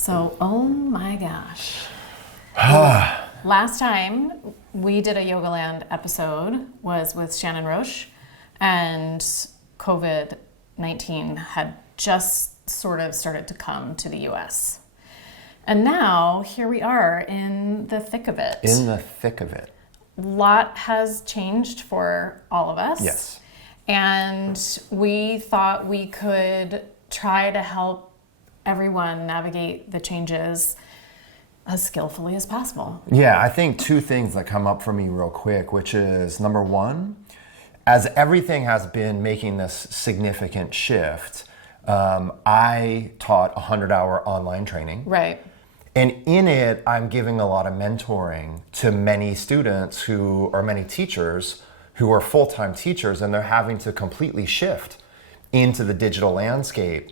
So, oh my gosh. Last time we did a Yogaland episode was with Shannon Roche, and COVID-19 had just sort of started to come to the US. And now here we are in the thick of it. In the thick of it. A lot has changed for all of us. Yes. And we thought we could try to help everyone navigate the changes as skillfully as possible. Yeah, I think two things that come up for me real quick, which is number one, as everything has been making this significant shift, I taught 100-hour online training. Right. And in it, I'm giving a lot of mentoring to many students many teachers who are full-time teachers, and they're having to completely shift into the digital landscape.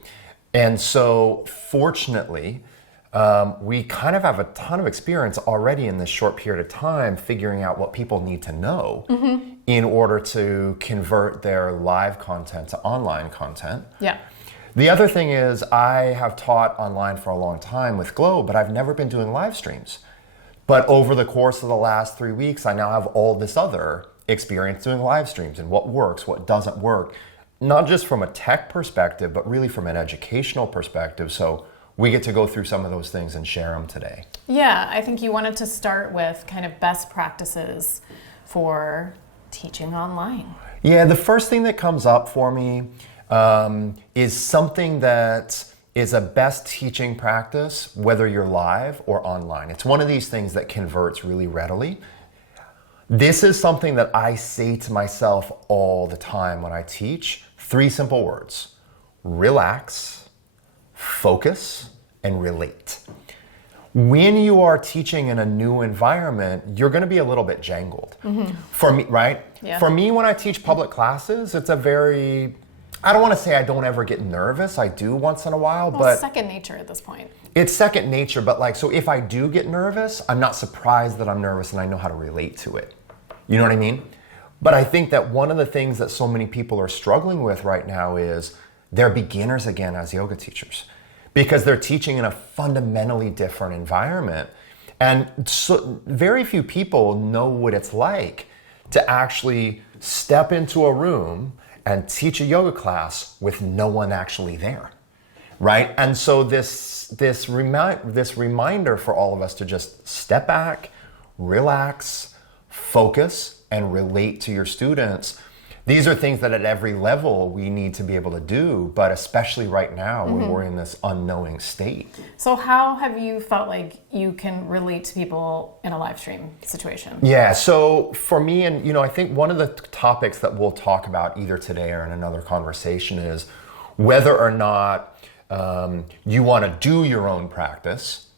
And so fortunately, we kind of have a ton of experience already in this short period of time figuring out what people need to know in order to convert their live content to online content. Yeah. The other thing is I have taught online for a long time with Glow, but I've never been doing live streams. But over the course of the last 3 weeks, I now have all this other experience doing live streams and what works, what doesn't work, not just from a tech perspective, but really from an educational perspective. So we get to go through some of those things and share them today. Yeah, I think you wanted to start with kind of best practices for teaching online. Yeah, the first thing that comes up for me is something that is a best teaching practice, whether you're live or online. It's one of these things that converts really readily. This is something that I say to myself all the time when I teach. 3 simple words: relax, focus, and relate. When you are teaching in a new environment, you're going to be a little bit jangled. For me, right? Yeah. For me, when I teach public classes, it's a very, I don't want to say I don't ever get nervous. I do once in a while, Well, but it's second nature at this point. it's second nature. But so if I do get nervous, I'm not surprised that I'm nervous and I know how to relate to it. You know what I mean? But I think that one of the things that so many people are struggling with right now is they're beginners again as yoga teachers because they're teaching in a fundamentally different environment. And so very few people know what it's like to actually step into a room and teach a yoga class with no one actually there, right? And so this reminder for all of us to just step back, relax, focus, and relate to your students. These are things that at every level we need to be able to do, but especially right now when we're in this unknowing state. So how have you felt like you can relate to people in a live stream situation? Yeah, so for me, and I think one of the topics that we'll talk about either today or in another conversation is whether or not you want to do your own practice,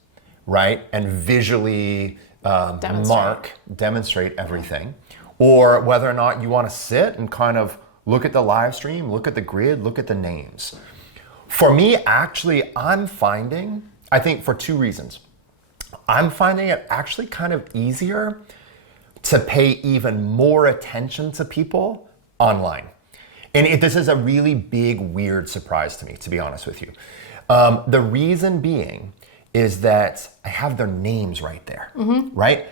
right? And visually demonstrate everything, or whether or not you want to sit and kind of look at the live stream, look at the grid, look at the names. For me, actually, I'm finding, I think for 2 reasons. I'm finding it actually kind of easier to pay even more attention to people online. And this is a really big, weird surprise to me, to be honest with you. The reason being is that I have their names right there, right?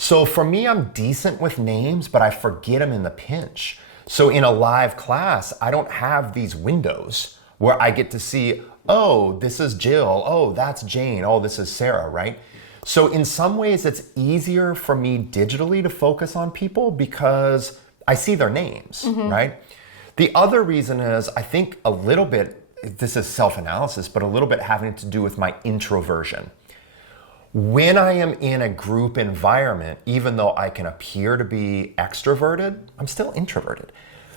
So for me, I'm decent with names, but I forget them in the pinch. So in a live class, I don't have these windows where I get to see, oh, this is Jill, oh, that's Jane, oh, this is Sarah, right? So in some ways, it's easier for me digitally to focus on people because I see their names, right? The other reason is, I think a little bit, this is self-analysis, but a little bit having to do with my introversion. When I am in a group environment, even though I can appear to be extroverted, I'm still introverted.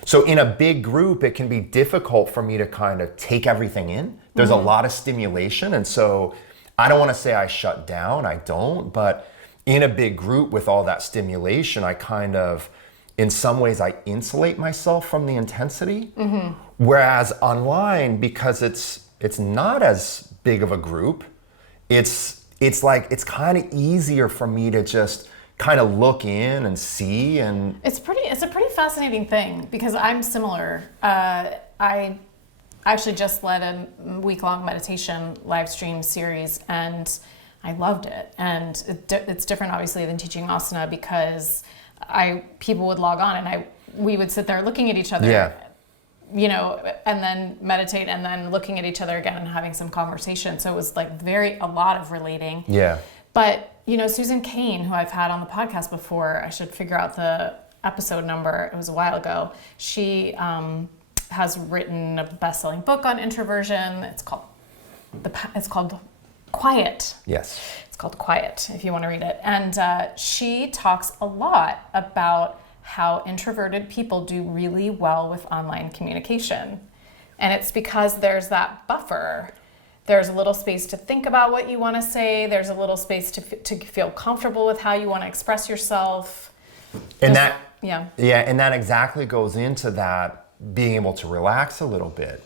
So in a big group, it can be difficult for me to kind of take everything in. There's a lot of stimulation. And so I don't want to say I shut down, I don't, but in a big group with all that stimulation, I kind of, in some ways, I insulate myself from the intensity. Whereas online, because it's not as big of a group, it's kind of easier for me to just kind of look in and see. And it's a pretty fascinating thing because I'm similar. I actually just led a week-long meditation live stream series, and I loved it. And it's different, obviously, than teaching asana, because people would log on and we would sit there looking at each other. Yeah. You know, and then meditate, and then looking at each other again and having some conversation. So it was like a lot of relating. Yeah. But, you know, Susan Cain, who I've had on the podcast before, I should figure out the episode number. It was a while ago. She has written a best-selling book on introversion. It's called Quiet. Yes. It's called Quiet, if you want to read it. And she talks a lot about how introverted people do really well with online communication. And it's because there's that buffer. There's a little space to think about what you want to say. There's a little space to feel comfortable with how you want to express yourself. And And that exactly goes into that being able to relax a little bit.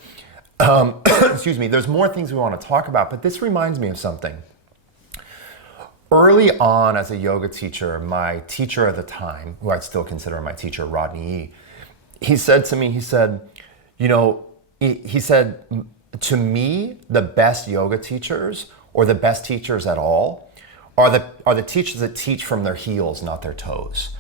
Excuse me, there's more things we want to talk about, but this reminds me of something. Early on as a yoga teacher, my teacher at the time, who I'd still consider my teacher, Rodney E., he said to me, you know, he said, to me, the best yoga teachers, or the best teachers at all, are the teachers that teach from their heels, not their toes.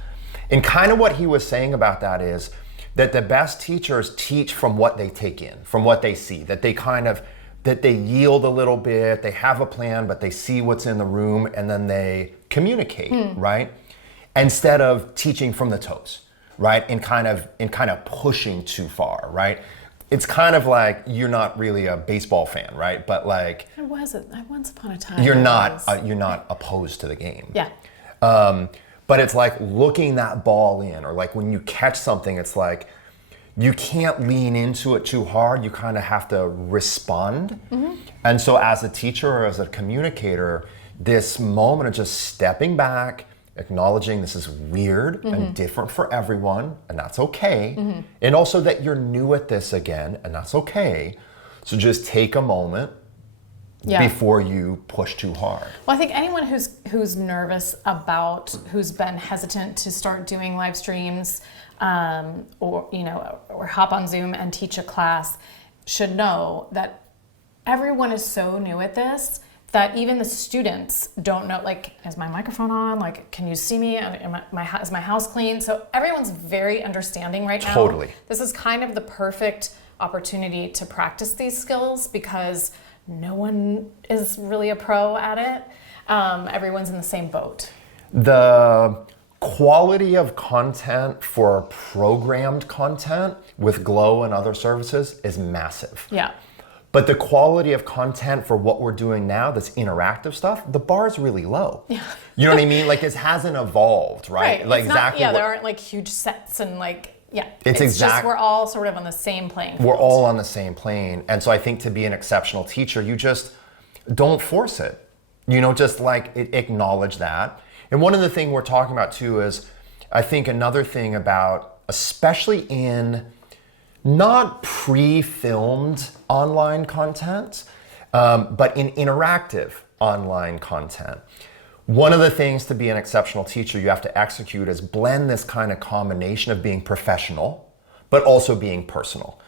And kind of what he was saying about that is that the best teachers teach from what they take in, from what they see, that they yield a little bit, they have a plan, but they see what's in the room, and then they communicate, right? Instead of teaching from the toes, right? And kind of pushing too far, right? It's kind of like you're not really a baseball fan, right? But like once upon a time you're not opposed to the game. Yeah. But it's like looking that ball in, or like when you catch something, it's like you can't lean into it too hard. You kind of have to respond. And so as a teacher or as a communicator, this moment of just stepping back, acknowledging this is weird and different for everyone, and that's okay. And also that you're new at this again, and that's okay. So just take a moment before you push too hard. Well, I think anyone who's nervous about, who's been hesitant to start doing live streams, or hop on Zoom and teach a class, should know that everyone is so new at this that even the students don't know, like, is my microphone on? Like, can you see me? Is my house clean? So everyone's very understanding right now. Totally. This is kind of the perfect opportunity to practice these skills, because no one is really a pro at it. Everyone's in the same boat. The quality of content for programmed content with Glow and other services is massive. Yeah. But the quality of content for what we're doing now, this interactive stuff, the bar is really low. Yeah. You know what I mean? Like, it hasn't evolved, right? Right. Like there aren't like huge sets and like, It's just we're all sort of on the same plane. We're all on the same plane. And so I think to be an exceptional teacher, you just don't force it. You know, just like acknowledge that. And one of the things we're talking about too is, I think another thing about, especially in not pre-filmed online content, but in interactive online content, one of the things to be an exceptional teacher you have to execute is blend this kind of combination of being professional, but also being personal.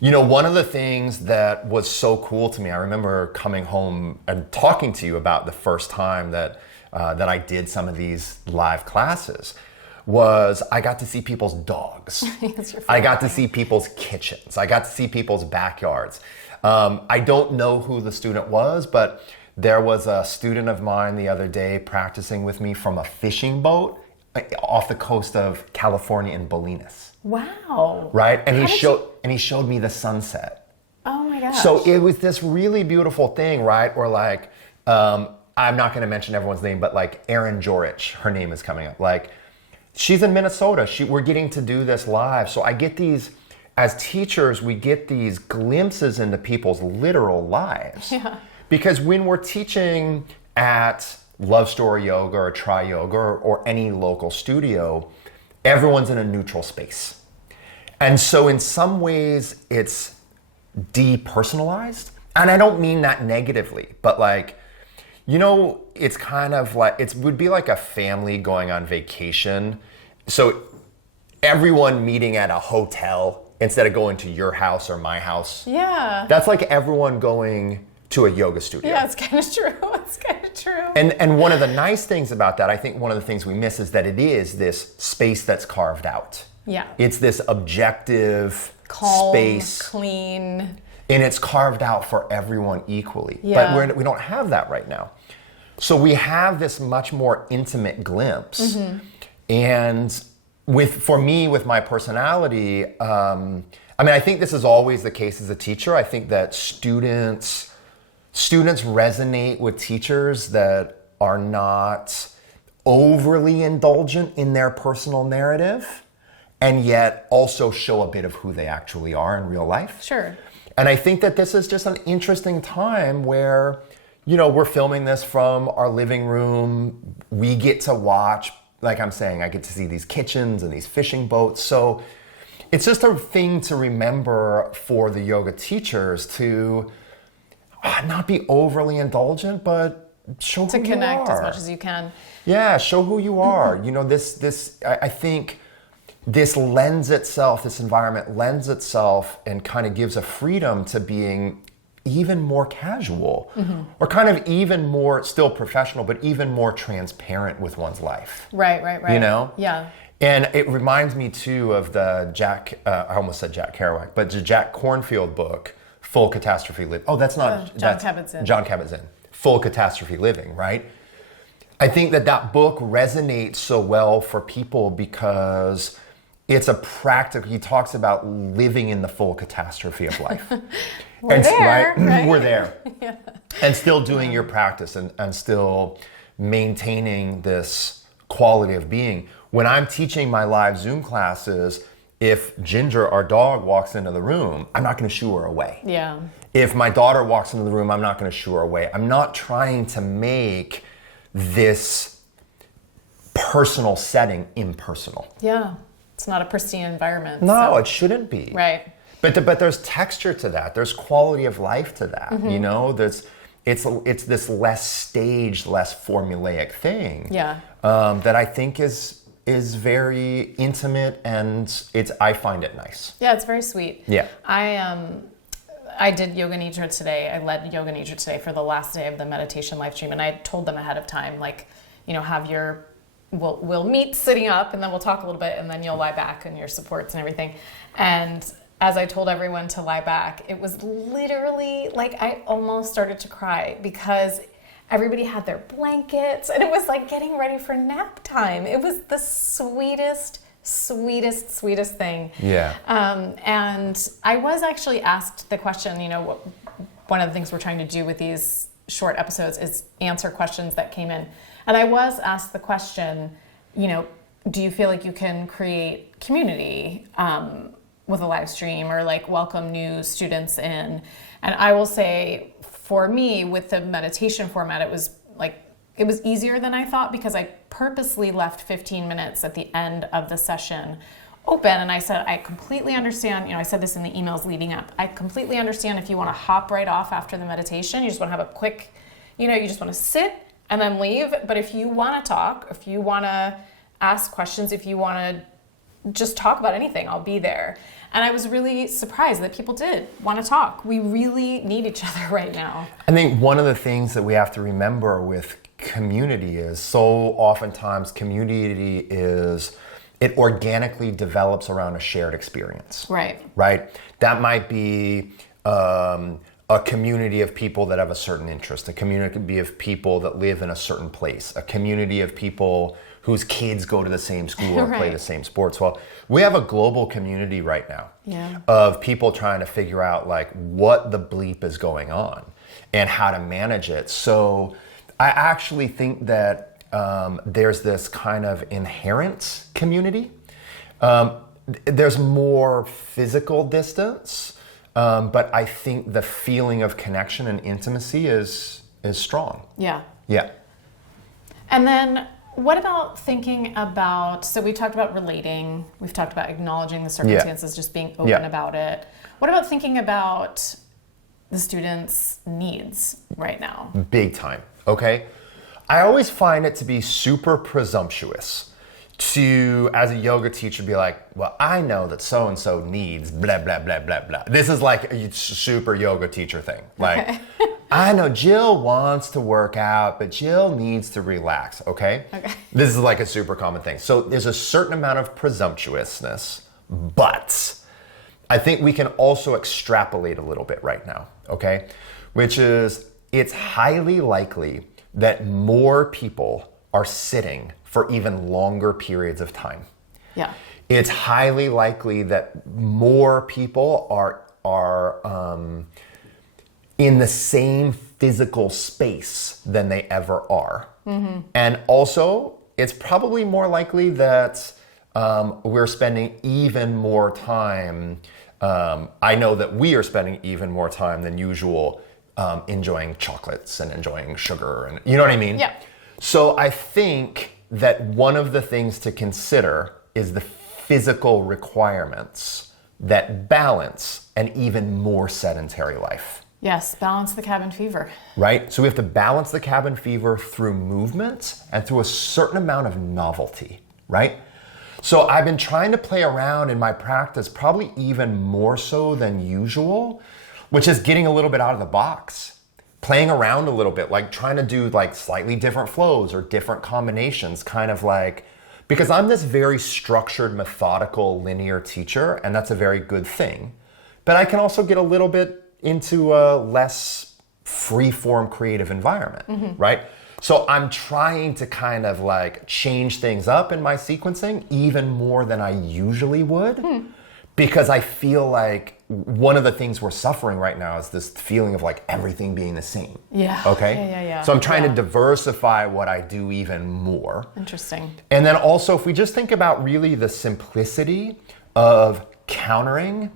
You know, one of the things that was so cool to me, I remember coming home and talking to you about the first time that I did some of these live classes, was I got to see people's dogs. I got to see people's kitchens. I got to see people's backyards. I don't know who the student was, but there was a student of mine the other day practicing with me from a fishing boat off the coast of California in Bolinas. Wow. Right? And he showed me the sunset. Oh my gosh. So it was this really beautiful thing, right? Where like, I'm not gonna mention everyone's name, but like Erin Jorich, her name is coming up. Like, she's in Minnesota. We're getting to do this live. So I get these, as teachers, we get these glimpses into people's literal lives. Yeah. Because when we're teaching at Love Story Yoga or Try Yoga or any local studio, everyone's in a neutral space. And so in some ways it's depersonalized. And I don't mean that negatively, but like, you know, it's kind of like, it would be like a family going on vacation. So everyone meeting at a hotel instead of going to your house or my house. Yeah. That's like everyone going to a yoga studio. Yeah, it's kind of true. It's kind of true. And one of the nice things about that, I think one of the things we miss is that it is this space that's carved out. Yeah. It's this objective calm, space. clean. And it's carved out for everyone equally. Yeah. But we don't have that right now. So we have this much more intimate glimpse. And for me, with my personality, I think this is always the case as a teacher. I think that students resonate with teachers that are not overly indulgent in their personal narrative, and yet also show a bit of who they actually are in real life. Sure. And I think that this is just an interesting time where, we're filming this from our living room. We get to watch, like I'm saying, I get to see these kitchens and these fishing boats. So it's just a thing to remember for the yoga teachers to not be overly indulgent, but show who you are. To connect as much as you can. Yeah, show who you are. I think this environment lends itself and kind of gives a freedom to being even more casual, or kind of even more, still professional, but even more transparent with one's life. Right. Yeah. And it reminds me too of the I almost said Jack Kerouac, but the Jack Kornfield book, Full Catastrophe Living. Oh, that's not John Kabat-Zinn. John Kabat-Zinn. Full Catastrophe Living, right? I think that book resonates so well for people because it's a practical, he talks about living in the full catastrophe of life. We're there, right? We're there. Yeah. And still doing your practice and still maintaining this quality of being. When I'm teaching my live Zoom classes, if Ginger, our dog, walks into the room, I'm not going to shoo her away. Yeah. If my daughter walks into the room, I'm not going to shoo her away. I'm not trying to make this personal setting impersonal. Yeah. It's not a pristine environment. No, it shouldn't be. Right. But there's texture to that. There's quality of life to that. It's this less staged, less formulaic thing. Yeah. That I think is very intimate, and I find it nice. Yeah, it's very sweet. Yeah. I did Yoga Nidra today. I led Yoga Nidra today for the last day of the meditation live stream, and I told them ahead of time, we'll meet sitting up, and then we'll talk a little bit, and then you'll lie back and your supports and everything. And as I told everyone to lie back, it was literally like I almost started to cry because everybody had their blankets, and it was like getting ready for nap time. It was the sweetest thing. Yeah. And I was actually asked the question, one of the things we're trying to do with these short episodes is answer questions that came in. And I was asked the question, do you feel like you can create community with a live stream, or welcome new students in? And I will say, for me, with the meditation format, it was easier than I thought, because I purposely left 15 minutes at the end of the session open. And I said, I completely understand, I said this in the emails leading up, I completely understand if you want to hop right off after the meditation, you just want to have a quick, you just want to sit and then leave. But if you want to talk, if you want to ask questions, if you want to just talk about anything, I'll be there. And I was really surprised that people did want to talk. We really need each other right now. I think one of the things that we have to remember with community is so oftentimes community it organically develops around a shared experience. Right. Right? That might be a community of people that have a certain interest, a community of people that live in a certain place, a community of people whose kids go to the same school or play the same sports. Well, we have a global community right now of people trying to figure out what the bleep is going on and how to manage it. So I actually think that there's this kind of inherent community. There's more physical distance, but I think the feeling of connection and intimacy is strong. Yeah. Yeah. And then what about thinking about, so we talked about relating, we've talked about acknowledging the circumstances, just being open about it. What about thinking about the students' needs right now? Big time, okay? I always find it to be super presumptuous to, as a yoga teacher, be like, well, I know that so-and-so needs blah, blah, blah, blah, blah. This is like a super yoga teacher thing. Like, Okay. I know Jill wants to work out, but Jill needs to relax, okay? Okay. This is like a super common thing. So there's a certain amount of presumptuousness, but I think we can also extrapolate a little bit right now, okay? Which is, it's highly likely that more people are sitting for even longer periods of time. Yeah. It's highly likely that more people are in the same physical space than they ever are. Mm-hmm. And also, it's probably more likely that we're spending even more time. I know that we are spending even more time than usual enjoying chocolates and enjoying sugar, and you know what I mean? Yeah. So I think that one of the things to consider is the physical requirements that balance an even more sedentary life. Yes, balance the cabin fever. Right? So we have to balance the cabin fever through movement and through a certain amount of novelty, right? So I've been trying to play around in my practice, probably even more so than usual, which is getting a little bit out of the box. Playing around a little bit, like trying to do like slightly different flows or different combinations, kind of like, because I'm this very structured, methodical, linear teacher, and that's a very good thing. But I can also get a little bit into a less free-form creative environment, right? So I'm trying to kind of like change things up in my sequencing even more than I usually would, because I feel like one of the things we're suffering right now is this feeling of like everything being the same. Yeah. Okay? Yeah. So I'm trying to diversify what I do even more. Interesting. And then also, if we just think about really the simplicity of countering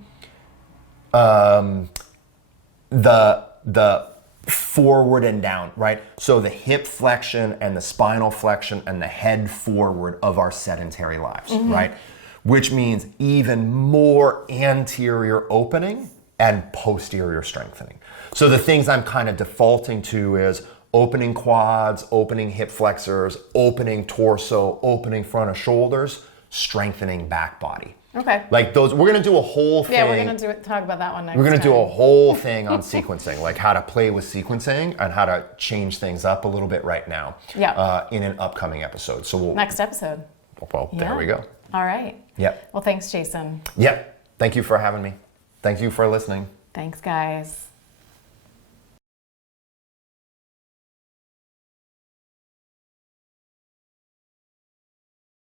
the forward and down, right? So the hip flexion and the spinal flexion and the head forward of our sedentary lives, right? Which means even more anterior opening and posterior strengthening. So the things I'm kind of defaulting to is opening quads, opening hip flexors, opening torso, opening front of shoulders, strengthening back body. Okay. Like those, we're gonna do a whole thing. Yeah, we're gonna talk about that one next. We're gonna do time. a whole thing on sequencing, like how to play with sequencing and how to change things up a little bit right now. Yeah. In an upcoming episode. So we'll. Next episode. Well, there we go. All right. Yep. Well, thanks, Jason. Yep. Thank you for having me. Thank you for listening. Thanks, guys.